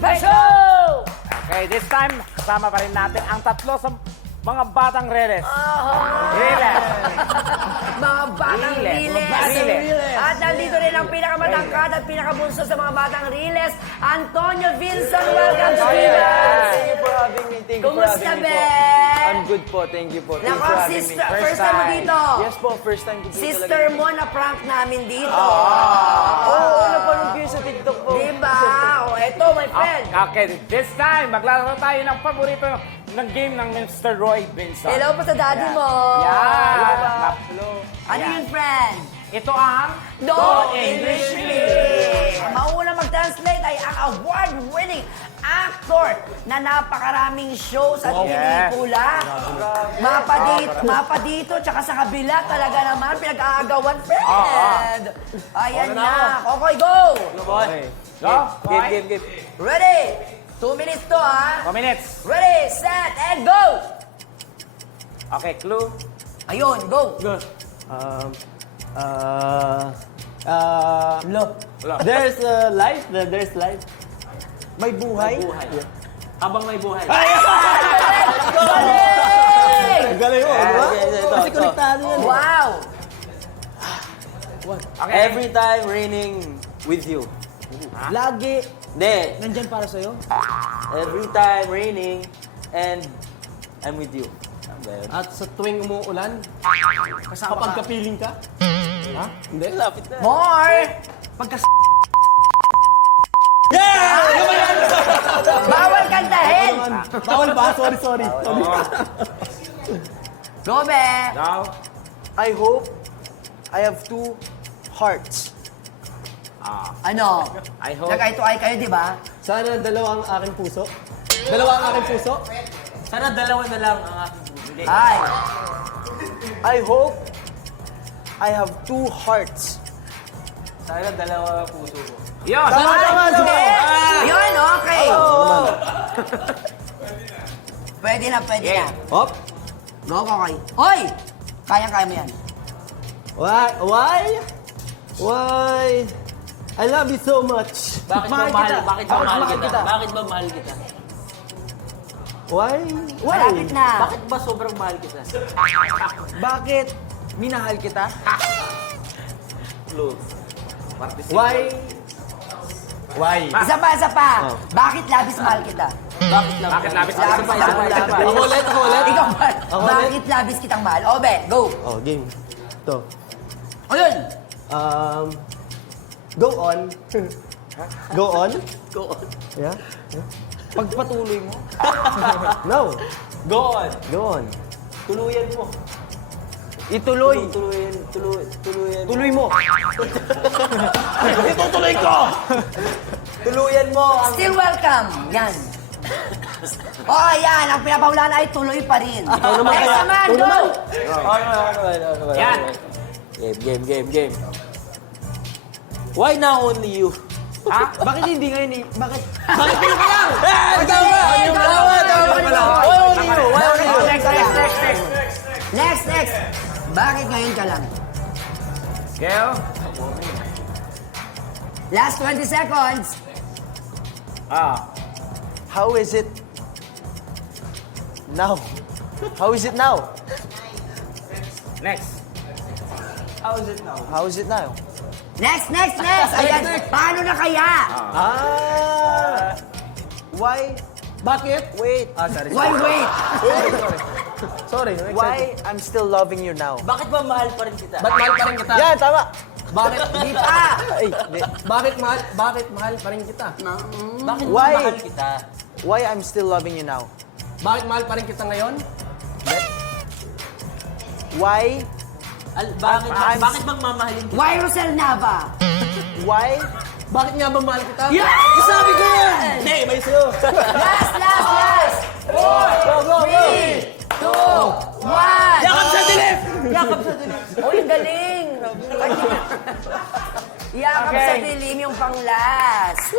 Special! Okay, this time, kasama pa rin natin ang tatlo sa mga batang reles. Reles. Mga batang riles. At nandito rin ang pinakamatangkad at pinakabunso sa mga batang riles, Antonio Vincent. Welcome, Steven! Thank you for having me. Thank you for Kumusta, having me po. Ben? I'm good po. Thank you po. Thank you Nako, for having me. sister, first time mo dito. Yes po, first time ko dito Sister talaga. mo na prank namin dito. Oo, napanood ko yun sa TikTok po. Diba? O, eto, my friend. Okay, this time, maglalaro tayo ng paborito ng game ng Mr. Roy Vincent. Hello po sa daddy mo. Yan. Hello. Ano Yan. yun, friend? Ito ang No English Me! Mauna mag-translate ay ang award-winning actor na napakaraming shows at pinikula. Mapa dito, tsaka sa kabila talaga naman, pinag-aagawan, friend. Ayan na. Kokoy, go! Okay. Go, Game, Koy. game. Ready? 2 minutes to, ha? 2 minutes. Ready, set, and go! Okay, clue. Ayun, go! There's life. There's life. May buhay. Habang may buhay. Galing! Galing mo, di ba? Kasi ito. konektado yan. Wow! Okay. Every time raining with you. Lagi. Hindi. Nandyan para sa'yo. Every time raining and I'm with you. Ano ba yun? At sa tuwing umuulan, kapag kapiling ka. Ha? Hindi. Lapit na. More! Bawal kantahin! Bawal ba? Sorry. Go, be! Go. I hope I have 2 hearts. Ano? I hope. Nag-eye to eye kayo, di ba? Sana dalawa ang aking puso. Dalawa ang aking puso. Sana dalawa na lang ang aking buhay. Ay! I hope I have 2 hearts. Sana dalawa ang puso ko. Yun. Tama. Yun, okay! Pwede na. Hop. Go, Kokoy. Hoy! Kaya mo yan. Why? I love you so much. Bakit ba mahal kita? Bakit ba mahal kita? Why? Malapit na. Bakit ba sobrang mahal kita? Bakit minahal kita? Clue. Why? Isa pa. Bakit labis mahal kita? Bakit lang? Bakit labis? Labis mahal kita. Ako ulit. Ikaw ba? Ako ulit. Bakit labis kitang mahal? O, be, go! Oh, game. Ito. O, yun! Go on. Go on? Go on. Yeah? Pagpatuloy mo. No. Go on. Go on. Tuluyan mo. Ituloy. Tuluyan. Tuloy mo. Itutuloy ko! Tuluyan mo ang... Still welcome. Yan. O, yan. Ang pinapahulaan ay tuloy pa rin. Next naman, go! Ano. Yan. Game. Why now only you? Ha? Bakit hindi ngayon eh? Bakit? Bakit kayo ka lang? Tama! Only you. Next. Bakit ngayon ka lang? Go. Last 20 seconds. How is it now? How is it now? Next. How is it now? Next. Ayan. Paano na kaya? Why? Bakit? Wait. Why wait? Sorry. Why I'm still loving you now? Bakit ba mahal pa rin kita? Ba't mahal pa rin kita? Yan, tama. Bakit? Hindi pa. Ay, hindi. Bakit mahal pa rin kita? Bakit ba Why? mahal kita? Why I'm still loving you now? Bakit mahal pa rin kita ngayon? Why? Bakit bang mamahalin kita? Why Rosel Nava? Why? Bakit nga ba mahal kita? Sabi ko yan! Hindi, may sa'yo. Last. 4, 3, 2, 1. Yakap sa dilim! Uy, galing. Yakap sa dilim yung pang-last.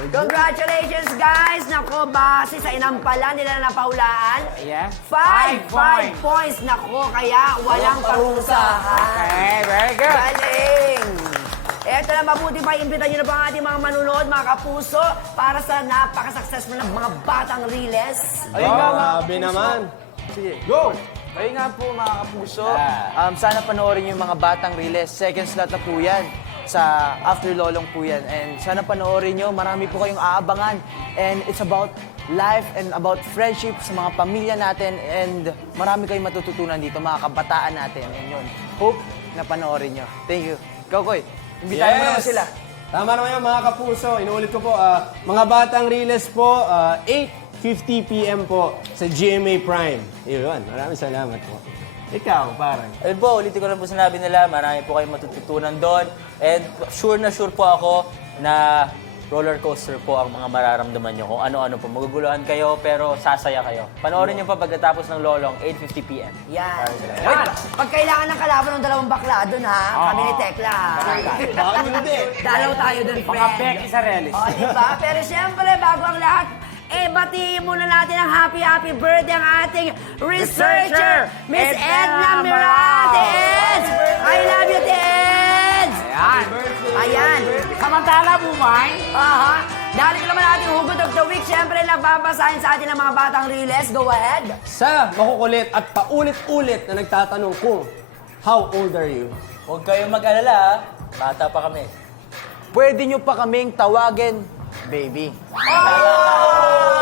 Congratulations, guys! Nako, base sa inampala nila na napahulaan, Yeah. 5 points. Nako, kaya walang parusahan. Okay, very good. Galing! Eto na Kaya mabuti pa, imbita nyo na pa ang ating mga manunood, mga kapuso, para sa napaka-successful ng mga batang Riles. Ayun nga, Grabe naman. Sige. Go! Ayun nga po mga kapuso, sana panoorin yung mga batang Riles. Second slot na po yan. Sa After Lolong po yan. And sana panoorin nyo, marami po kayong aabangan. And it's about life and about friendship sa mga pamilya natin. And marami kayong matututunan dito, mga kabataan natin. And yun, hope na panoorin nyo. Thank you. Ikaw, Koy, imbitahan mo naman sila. Tama naman yan mga kapuso. Inuulit ko po, mga batang Riles po, 8:50 p.m. po sa GMA Prime. Yun, maraming salamat po. Ikaw, parang. Ayun po, ulitin ko lang po sinabi nila, marami po kayong matututunan doon. And sure na sure po ako na roller coaster po ang mga mararamdaman nyo. Kung ano-ano po, maguguluhan kayo pero sasaya kayo. Panoorin nyo pa pagkatapos ng Lolong, 8:50 p.m. Yan. Wait, pag kailangan ng kalaban ng dalawang bakla dun, ha? Kami ni Tekla, ha? Bakit hindi? Dalaw tayo dun, Mga friend. Becky sa Relis. O, diba? Pero siyempre, bago ang lahat, batiin muna natin ang happy birthday ang ating researcher, Miss Edna Mirantes! I love you, Eds! Ayan. Ayan. Samantala, Bumay. Aha. Dahil naman ating hugot of the week, siyempre nagbabasahin sa atin ng mga batang Riles. Go ahead. Sa makukulit at paulit-ulit na nagtatanong kung, how old are you? Huwag kayong mag-alala, ha? Bata pa kami. Pwede nyo pa kaming tawagin, baby. Oh!